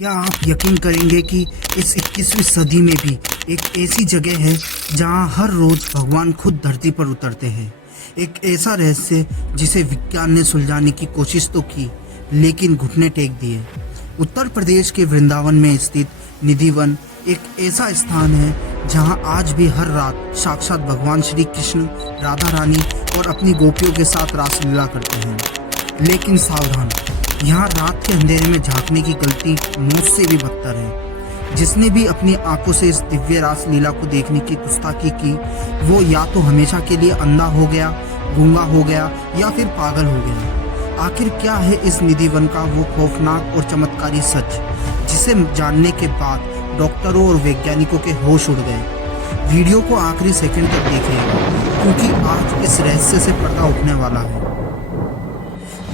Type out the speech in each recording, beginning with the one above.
क्या आप यकीन करेंगे कि इस 21वीं सदी में भी एक ऐसी जगह है जहां हर रोज भगवान खुद धरती पर उतरते हैं। एक ऐसा रहस्य जिसे विज्ञान ने सुलझाने की कोशिश तो की, लेकिन घुटने टेक दिए। उत्तर प्रदेश के वृंदावन में स्थित निधिवन एक ऐसा स्थान है जहां आज भी हर रात साक्षात भगवान श्री कृष्ण, राधा रानी और अपनी गोपियों के साथ रासलीला करते हैं। लेकिन सावधान, यहाँ रात के अंधेरे में झांकने की गलती मौत से भी बदतर है। जिसने भी अपनी आंखों से इस दिव्य रासलीला को देखने की गुस्ताखी की, वो या तो हमेशा के लिए अंधा हो गया, गूंगा हो गया या फिर पागल हो गया। आखिर क्या है इस निधिवन का वो खौफनाक और चमत्कारी सच, जिसे जानने के बाद डॉक्टरों और वैज्ञानिकों के होश उड़ गए। वीडियो को आखिरी सेकंड तक देखिएगा, क्योंकि आज इस रहस्य से पर्दा उठने वाला है।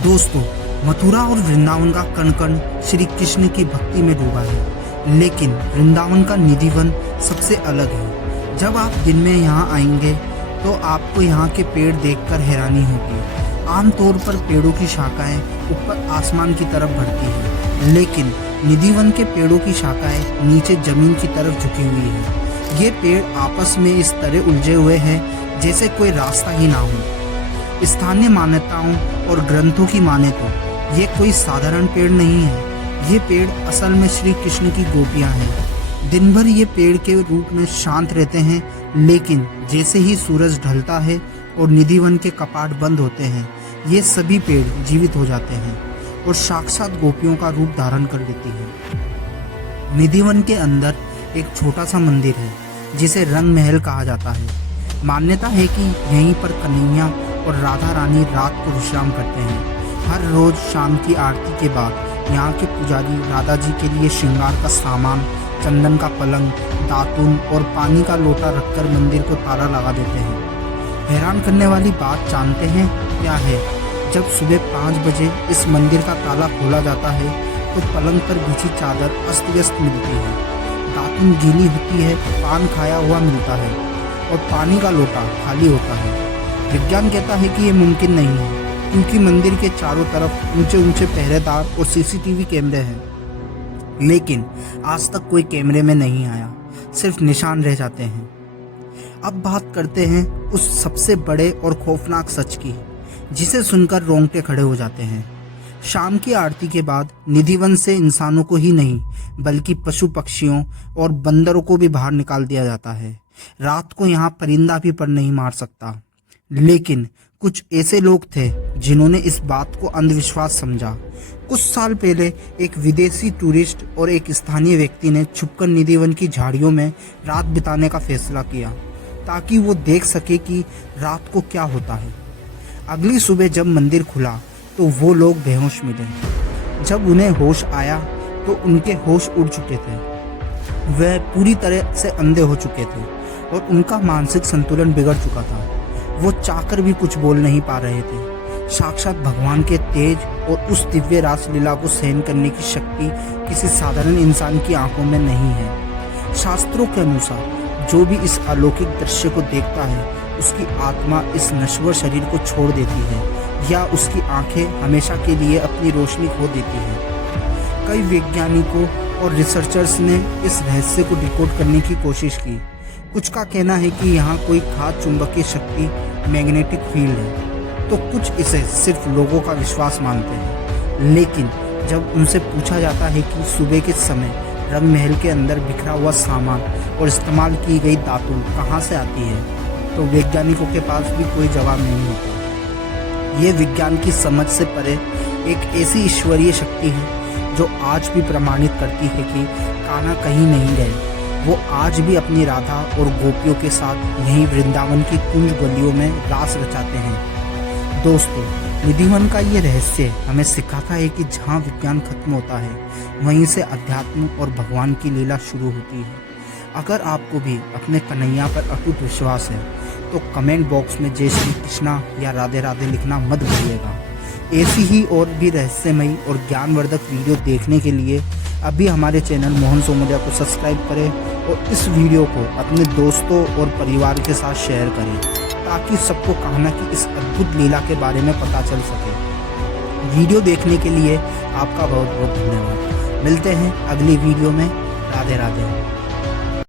दोस्तों, मथुरा और वृंदावन का कण कण श्री कृष्ण की भक्ति में डूबा है, लेकिन वृंदावन का निधिवन सबसे अलग है। जब आप दिन में यहाँ आएंगे तो आपको यहाँ के पेड़ देखकर हैरानी होगी। आमतौर पर पेड़ों की शाखाएं ऊपर आसमान की तरफ बढ़ती हैं, लेकिन निधिवन के पेड़ों की शाखाएं नीचे जमीन की तरफ झुकी हुई है। ये पेड़ आपस में इस तरह उलझे हुए हैं जैसे कोई रास्ता ही ना हो। स्थानीय मान्यताओं और ग्रंथों की माने तो ये कोई साधारण पेड़ नहीं है। ये पेड़ असल में श्री कृष्ण की गोपियां हैं। दिन भर ये पेड़ के रूप में शांत रहते हैं, लेकिन जैसे ही सूरज ढलता है और निधिवन के कपाट बंद होते हैं, ये सभी पेड़ जीवित हो जाते हैं और साक्षात गोपियों का रूप धारण कर लेती है। निधिवन के अंदर एक छोटा सा मंदिर है जिसे रंग महल कहा जाता है। मान्यता है कि यहीं पर कन्हैया और राधा रानी रात को विश्राम करते हैं। हर रोज शाम की आरती के बाद यहाँ के पुजारी राधा जी के लिए श्रृंगार का सामान, चंदन का पलंग, दातून और पानी का लोटा रखकर मंदिर को ताला लगा देते हैं। हैरान करने वाली बात जानते हैं क्या है? जब सुबह 5 बजे इस मंदिर का ताला खोला जाता है तो पलंग पर बिछी चादर अस्त व्यस्त मिलती है, दातून गीली होती है, पान खाया हुआ मिलता है और पानी का लोटा खाली होता है। विज्ञान कहता है कि ये मुमकिन नहीं है, क्योंकि मंदिर के चारों तरफ ऊंचे ऊंचे पहरेदार और सीसीटीवी कैमरे हैं, लेकिन आज तक कोई कैमरे में नहीं आया, सिर्फ निशान रह जाते हैं। अब बात करते हैं उस सबसे बड़े और खौफनाक सच की, जिसे सुनकर रोंगटे खड़े हो जाते हैं। शाम की आरती के बाद निधिवन से इंसानों को ही नहीं, बल्कि पशु पक्षियों और बंदरों को भी बाहर निकाल दिया जाता है। रात को यहाँ परिंदा भी पर नहीं मार सकता। लेकिन कुछ ऐसे लोग थे जिन्होंने इस बात को अंधविश्वास समझा। कुछ साल पहले एक विदेशी टूरिस्ट और एक स्थानीय व्यक्ति ने छुपकर निधिवन की झाड़ियों में रात बिताने का फैसला किया, ताकि वो देख सके कि रात को क्या होता है। अगली सुबह जब मंदिर खुला तो वो लोग बेहोश मिले। जब उन्हें होश आया तो उनके होश उड़ चुके थे। वह पूरी तरह से अंधे हो चुके थे और उनका मानसिक संतुलन बिगड़ चुका था। वो चाहकर भी कुछ बोल नहीं पा रहे थे। साक्षात भगवान के तेज और उस दिव्य रासलीला को सहन करने की शक्ति किसी साधारण इंसान की आंखों में नहीं है। शास्त्रों के अनुसार जो भी इस अलौकिक दृश्य को देखता है, उसकी आत्मा इस नश्वर शरीर को छोड़ देती है या उसकी आंखें हमेशा के लिए अपनी रोशनी खो देती हैं। कई वैज्ञानिकों और रिसर्चर्स ने इस रहस्य को डिकोड करने की कोशिश की। कुछ का कहना है कि यहाँ कोई खास चुंबकीय शक्ति, मैग्नेटिक फील्ड है, तो कुछ इसे सिर्फ लोगों का विश्वास मानते हैं। लेकिन जब उनसे पूछा जाता है कि सुबह के समय रंग महल के अंदर बिखरा हुआ सामान और इस्तेमाल की गई दातून कहाँ से आती है, तो वैज्ञानिकों के पास भी कोई जवाब नहीं होता। ये विज्ञान की समझ से परे एक ऐसी ईश्वरीय शक्ति है जो आज भी प्रमाणित करती है कि कान्हा कहीं नहीं गए। वो आज भी अपनी राधा और गोपियों के साथ यहीं वृंदावन की कुंज गलियों में रास रचाते हैं। दोस्तों, निधिवन का ये रहस्य हमें सिखाता है कि जहाँ विज्ञान खत्म होता है, वहीं से अध्यात्म और भगवान की लीला शुरू होती है। अगर आपको भी अपने कन्हैया पर अटूट विश्वास है तो कमेंट बॉक्स में जय श्री कृष्णा या राधे राधे लिखना मत भूलिएगा। ऐसी ही और भी रहस्यमयी और ज्ञानवर्धक वीडियो देखने के लिए अभी हमारे चैनल मोहन सोमोलिया को सब्सक्राइब करें और इस वीडियो को अपने दोस्तों और परिवार के साथ शेयर करें, ताकि सबको कान्हा की इस अद्भुत लीला के बारे में पता चल सके। वीडियो देखने के लिए आपका बहुत बहुत धन्यवाद। मिलते हैं अगली वीडियो में। राधे राधे।